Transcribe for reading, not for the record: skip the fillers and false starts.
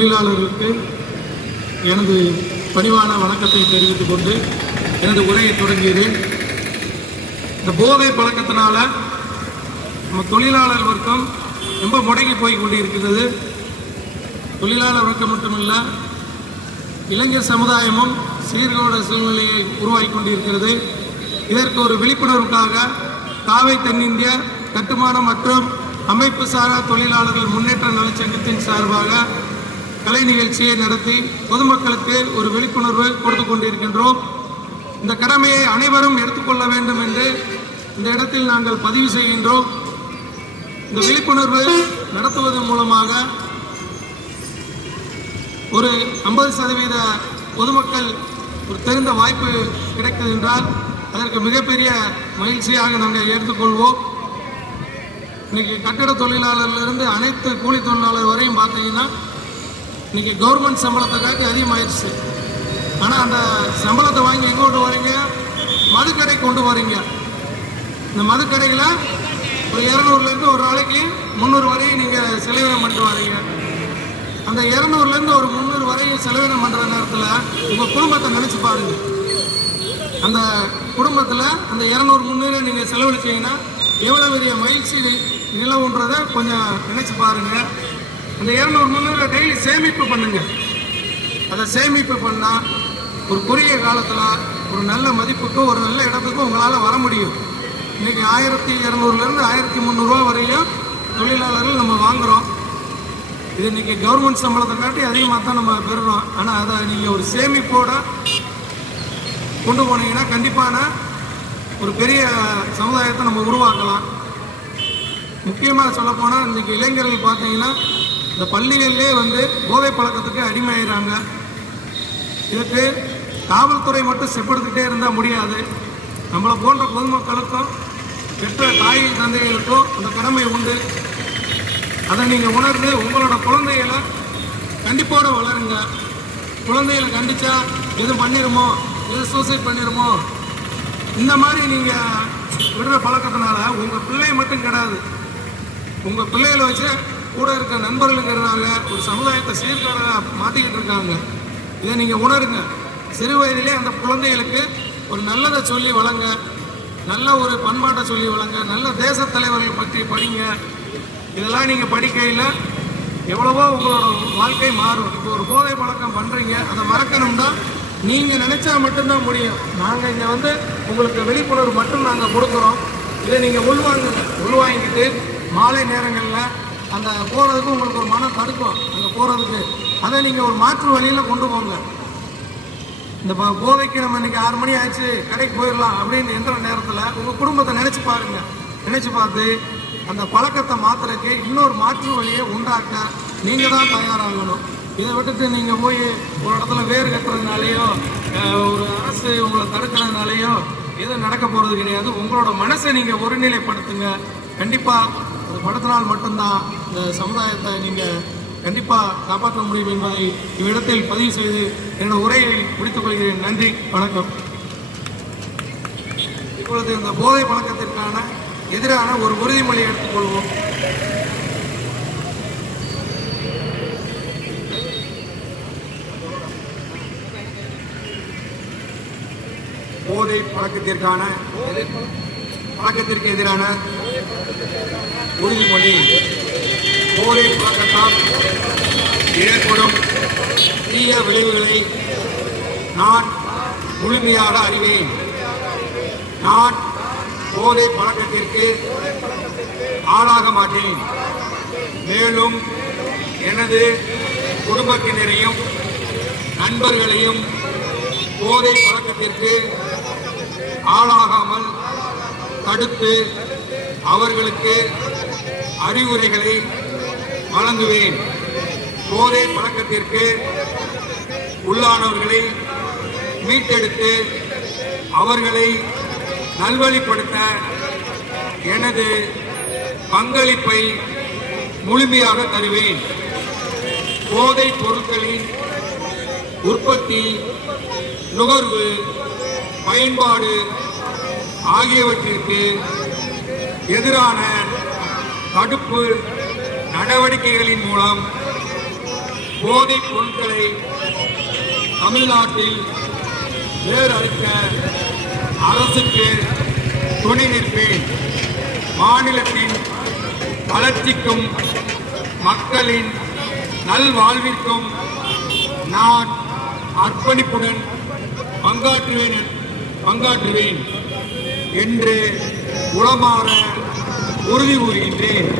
தொழிலாளர்களுக்கு எனது பணிவான வணக்கத்தை தெரிவித்துக் கொண்டு எனது உரையை தொடங்குகிறேன். இந்த போதை பழக்கத்தினால நம்ம தொழிலாளர் வர்க்கம் ரொம்ப முடங்கி போய் கொண்டிருக்கிறது. தொழிலாளர் வர்க்கம் மட்டுமல்ல, இளைஞர் சமுதாயமும் சீர்கேட சூழ்நிலையை உருவாக்கி கொண்டிருக்கிறது. இதற்கு ஒரு விழிப்புணர்வுக்காக காவை தென்னிந்திய கட்டுமானம் மற்றும் அமைப்பு சாரா தொழிலாளர்கள் முன்னேற்ற நலச்சங்கத்தின் சார்பாக கலை நிகழ்ச்சியை நடத்தி பொதுமக்களுக்கு ஒரு விழிப்புணர்வு கொடுத்து கொண்டிருக்கின்றோம். இந்த கடமையை அனைவரும் எடுத்துக்கொள்ள வேண்டும் என்று இந்த இடத்தில் நாங்கள் பதிவு செய்கின்றோம். இந்த விழிப்புணர்வு நடத்துவதன் மூலமாக ஒரு 50% பொதுமக்கள் ஒரு தெரிந்த வாய்ப்பு கிடைக்கிறது என்றால் அதற்கு மிகப்பெரிய மகிழ்ச்சியாக நாங்கள் எடுத்துக்கொள்வோம். இன்னைக்கு கட்டிட தொழிலாளர்லேருந்து அனைத்து கூலி தொழிலாளர் வரையும் பார்த்தீங்கன்னா இன்னைக்கு கவர்மெண்ட் சம்பளத்தை காட்டி அதிகமாகிடுச்சு. ஆனால் அந்த சம்பளத்தை வாங்கி எங்கே கொண்டு வரீங்க? மதுக்கடை கொண்டு வரீங்க. இந்த மதுக்கடைகளை ஒரு 200லேருந்து ஒரு நாளைக்கு 300 வரையும் நீங்கள் செலவினம் பண்ணிட்டு வரீங்க. அந்த 200லேருந்து ஒரு 300 வரையும் செலவினம் பண்ணுற நேரத்தில் உங்கள் குடும்பத்தை நினச்சி பாருங்க. அந்த குடும்பத்தில் அந்த 200-300 நீங்கள் செலவழிச்சிங்கன்னா எவ்வளோ பெரிய மகிழ்ச்சி நிலவுன்றதை கொஞ்சம் நினச்சி பாருங்கள். அந்த 200-300 டெய்லி சேமிப்பு பண்ணுங்கள். அதை சேமிப்பு பண்ணால் ஒரு குறுகிய காலத்தில் ஒரு நல்ல மதிப்புக்கும் ஒரு நல்ல இடத்துக்கும் உங்களால் வர முடியும். இன்றைக்கி 1200லேருந்து 1300 வரையும் தொழிலாளர்கள் நம்ம வாங்குகிறோம். இது இன்றைக்கி கவர்மெண்ட் சம்பளத்தை காட்டி அதிகமாக தான் நம்ம பெறுறோம். ஆனால் அதை நீங்கள் ஒரு சேமிப்போடு கொண்டு போனீங்கன்னா கண்டிப்பான ஒரு பெரிய சமுதாயத்தை நம்ம உருவாக்கலாம். முக்கியமாக சொல்லப்போனால் இன்றைக்கி இளைஞர்கள் பார்த்தீங்கன்னா இந்த பள்ளிகளிலே போதை பழக்கத்துக்கு அடிமையாகிறாங்க. இதுக்கு காவல்துறை மட்டும் செப்படுத்திட்டே இருந்தால் முடியாது. நம்மளை போன்ற பொதுமக்களுக்கும் பெற்ற தாய் தந்தைகளுக்கும் அந்த கடமை உண்டு. அதை நீங்கள் உணர்ந்து உங்களோட குழந்தைகளை கண்டிப்போடு வளருங்க. குழந்தைகளை கண்டிச்சா எது பண்ணிடுமோ, எது சூசைட் பண்ணிடுமோ, இந்த மாதிரி நீங்கள் விடுற பழக்கத்தினால உங்கள் பிள்ளை மட்டும் கிடையாது, உங்கள் பிள்ளைகளை வச்சு கூட இருக்க நண்பர்களுங்கிறதுனால ஒரு சமுதாயத்தை சீர்கேடாக மாற்றிக்கிட்டு இருக்காங்க. இதை நீங்கள் உணருங்க. சிறு வயதிலே அந்த குழந்தைகளுக்கு ஒரு நல்லதை சொல்லி வளங்க, நல்ல ஒரு பண்பாட்டை சொல்லி வளங்க, நல்ல தேச தலைவர்கள் பற்றி படிங்க. இதெல்லாம் நீங்கள் படிக்கையில் எவ்வளவோ உங்களோட வாழ்க்கை மாறும். இப்போ ஒரு போதை பழக்கம் பண்ணுறீங்க, அதை மறக்கணும்னா நீங்கள் நினச்சா மட்டும்தான் முடியும். நாங்கள் இங்கே உங்களுக்கு விழிப்புணர்வு மட்டும் நாங்கள் கொடுக்குறோம். இதை நீங்கள் உள்வாங்கிட்டு மாலை நேரங்களில் அந்த போகிறதுக்கு உங்களுக்கு ஒரு மனம் தடுக்கும். அங்கே போகிறதுக்கு அதை நீங்கள் ஒரு மாற்று வழியில் கொண்டு போங்க. இந்த போதைக்கு நம்ம இன்றைக்கி 6 மணி ஆச்சு கடைக்கு போயிடலாம் அப்படின்னு என்ற நேரத்தில் உங்கள் குடும்பத்தை நினச்சி பாருங்கள். நினச்சி பார்த்து அந்த பழக்கத்தை மாற்றுறதுக்கு இன்னொரு மாற்று வழியை உண்டாக்க நீங்கள் தான் தயாராகணும். இதை விட்டுட்டு நீங்கள் போய் ஒரு இடத்துல வேறு கட்டுறதுனாலையோ ஒரு அரசு உங்களை தடுக்கிறதுனாலையோ எதுவும் நடக்க போகிறது கிடையாது. உங்களோட மனசை நீங்கள் ஒருநிலைப்படுத்துங்க. கண்டிப்பாக அது படுத்தினால் மட்டும்தான் இந்த சமுதாயத்தை நீங்கள் கண்டிப்பாக காப்பாற்ற முடியும் என்பதை இவ்விடத்தில் பதிவு செய்து என்னோட உரையை முடித்துக் கொள்கிறேன். நன்றி, வணக்கம். இப்பொழுது இந்த போதை பழக்கத்திற்கான எதிரான ஒரு உறுதிமொழி எடுத்துக்கொள்வோம். போதை பழக்கத்திற்கு எதிரான உறுதிமொழி. போதை பழக்கத்தால் ஏற்படும் தீய விளைவுகளை நான் முழுமையாக அறிவேன். நான் போதை பழக்கத்திற்கு ஆளாக மாட்டேன். மேலும் எனது குடும்பத்தினரையும் நண்பர்களையும் போதை பழக்கத்திற்கு ஆளாகாமல் தடுத்து அவர்களுக்கு அறிவுரைகளை வழங்குவேன். போதை பழக்கத்திற்கு உள்ளானவர்களை மீட்டெடுத்து அவர்களை நல்வழிப்படுத்த எனது பங்களிப்பை முழுமையாக தருவேன். போதைப் பொருட்களின் உற்பத்தி, நுகர்வு, பயன்பாடு ஆகியவற்றிற்கு எதிரான தடுப்பு நடவடிக்கைகளின் மூலம் போதைப் பொருட்களை தமிழ்நாட்டில் வேறறுக்க அரசுக்கு துணை நிற்பேன். மாநிலத்தின் வளர்ச்சிக்கும் மக்களின் நல்வாழ்விற்கும் நான் அர்ப்பணிப்புடன் பங்காற்றுவேன் என்று உளமாற உறுதி கூறுகின்றேன்.